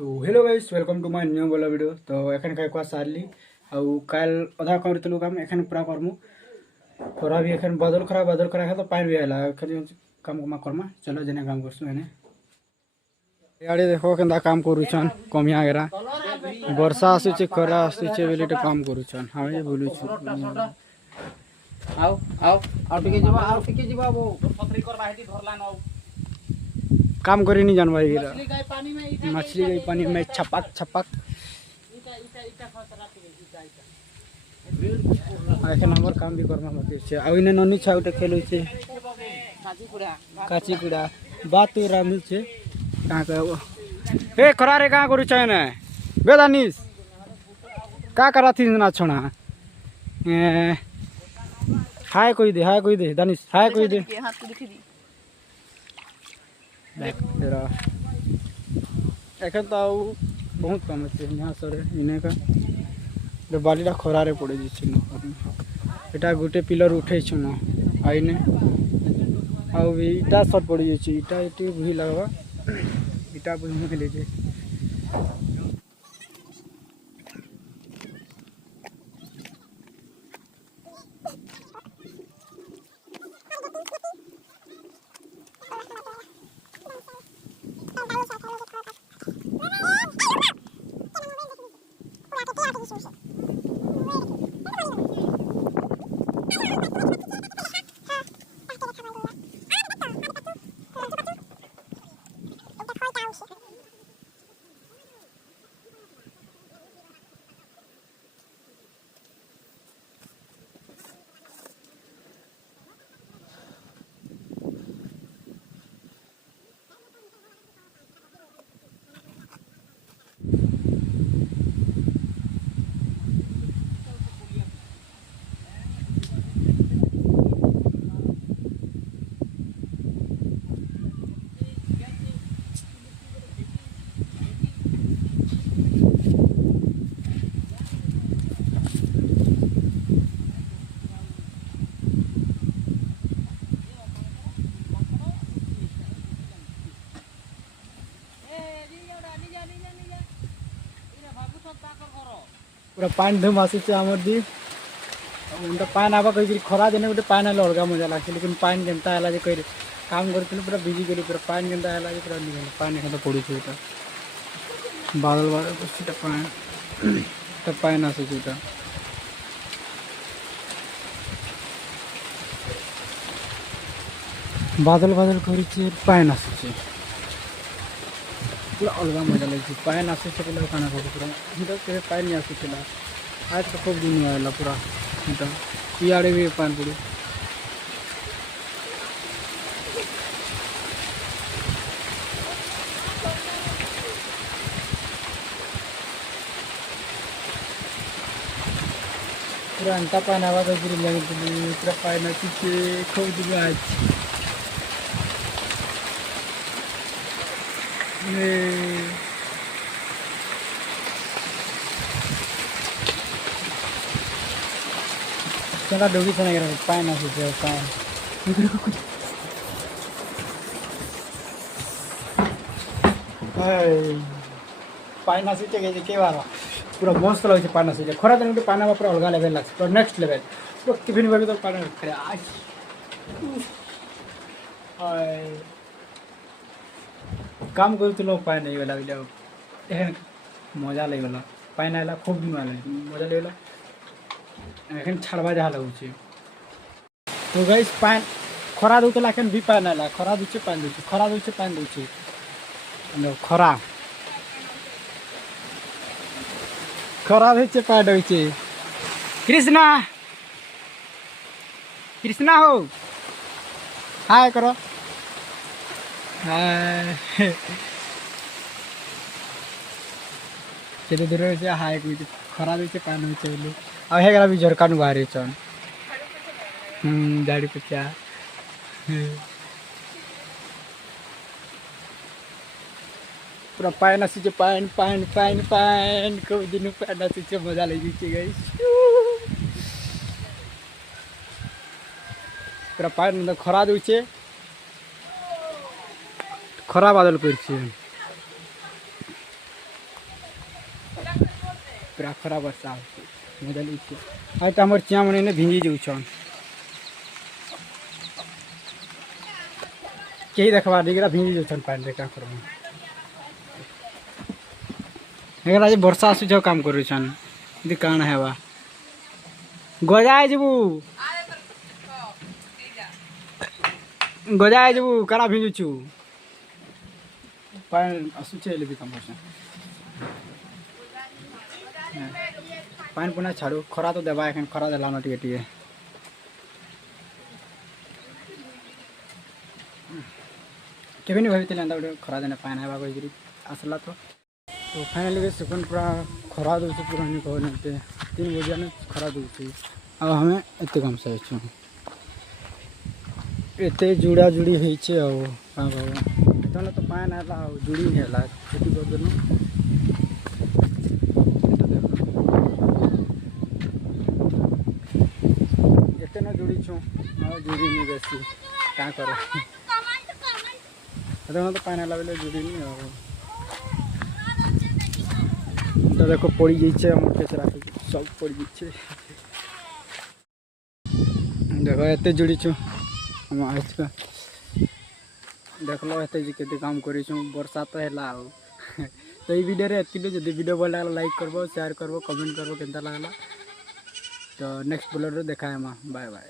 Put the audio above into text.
तो hello guys welcome to my new वाला video. तो एखन का सारली आउ काल अधा करतलु काम एखन पूरा करमु खरा भी एखन बदल खरा है तो पानी भी आला एखन काम करमा चलो जने काम करसु एने याडे देखो केंदा काम करूछन कमिया गेरा वर्षा आसुचे खरा आसुचे बेलेटे काम करूछन हमें बोलु छु आओ आओ आओ टिके जीवा वो पथरी करबा हेती धरला न काम करी नहीं जानवा गेरा मछली गई पानी में मछली गई पानी में छपक छपक इटा खतरा के एखन हमर काम भी करमा मते छे आ इने ननी छाउटे खेलु छे काची कुड़ा बात तो राम छे कहां का ए खरा रे कहां करू छै ने बेदानिस का करा थी ना छोना हाय कोई दे दानिश हाय कोई दे हाथ को दिखी दी तेरा एखन तो बहुत कम है यहाँ सर इने का बालीटा खरारे पड़े एटा गोटे पिलर उठे छु न आइने आउ भी इटा शॉर्ट पड़ जाई इटा इटी भी लगवा इटा बुझ ले जे पूरा पानी धम आसुचे हमर दी उनका पानी आवा कहीं खरा देने गोटे पानी आले अलग मजा लगते लेकिन पानी केनता है कहीं काम करते पूरा बिजी करी पूरा पानी केनता है पूरा निकल पानी खाता पड़ी बादल बादल कुछ पानी आसुचे बादल बादल करी पानी आसुचे पूरा अलग मजा लगे पानी आसुचे पूरा खाना खा पूरा पानी आसुला आज तो खूब दिन आएगा पूरा इे भी पानी पड़ी पूरा अंता पानी आवा तो पूरा पानी पीछे खूब दिन आज चला डोगी से नहीं पाए ना सोचे पाए ना सोचे के बार पूरा मस्त लगे पाना सोचे खरा दिन गोटे पाना पूरा अलग लेवल लगे पूरा नेक्स्ट लेवल पूरा टिफिन बेग तो पानी खेले काम करूँ पाए नहीं गला एहन मजा लगेगा पानी आला खूब दिन मजा लगेगा एखन छाड़वा जहाँ लगुचे तो गाइस पान खरा दूला एखन भी पानी आला खरा दूचे पानी दूचे खरा दूचे पानी दूचे खरा खरा दूचे पानी दूचे कृष्णा कृष्णा हो हाय करो हाय चलो दूर से हाय कोई खरा दूचे पानी दूचे बोले अब है भी झरकान बाहरी चन गाड़ी पे क्या पूरा पानी आसुचे पानी खूब दिन पानी आसुचे मजा लगे गई पूरा पानी खरा दूचे खरा बादल कर पूरा खरा वर्षा हो मजा लगे आज तो आमर चिया मैंने भिंगी जाऊन कहीं देखा दिगरा भिंगी जाऊन पानी रे क्या करूँ आज वर्षा आसुच काम करुछन यदि काण है गजा जबू गजा जबू काना भिंजुचु पानी आसुचे भी काम कर पानी पुना छाड़ू खरा तो देवा एखन खरा देला न टिके केबे नहीं भाई एंता गोटे खरा देने पानी आवा कही आसला तो फाइनाली सुकन पूरा खरा दूँ पूरा नहीं कहते 3 बजे खरा दूँ आ हमें एत कम से एत जुड़ा जुड़ी होते तो पान है जुड़ी है खेती करदेल एत न जुड़ी छू जुड़ी नहीं बेसी क्या कर तो पान है बोले जुड़ी नहीं तो देखो पड़ी जाइए हम केचरा सब पड़ जाइए देखो एत जुड़ी छू हम आज का देख लो एत के काम कर वर्षा तो है तो ये वीडियो एति जब वीडियो भल लगा लाइक करबो शेयर करबो कमेंट करबो केनता लगला तो नेक्स्ट ब्लॉग रे देखा है बाय बाय।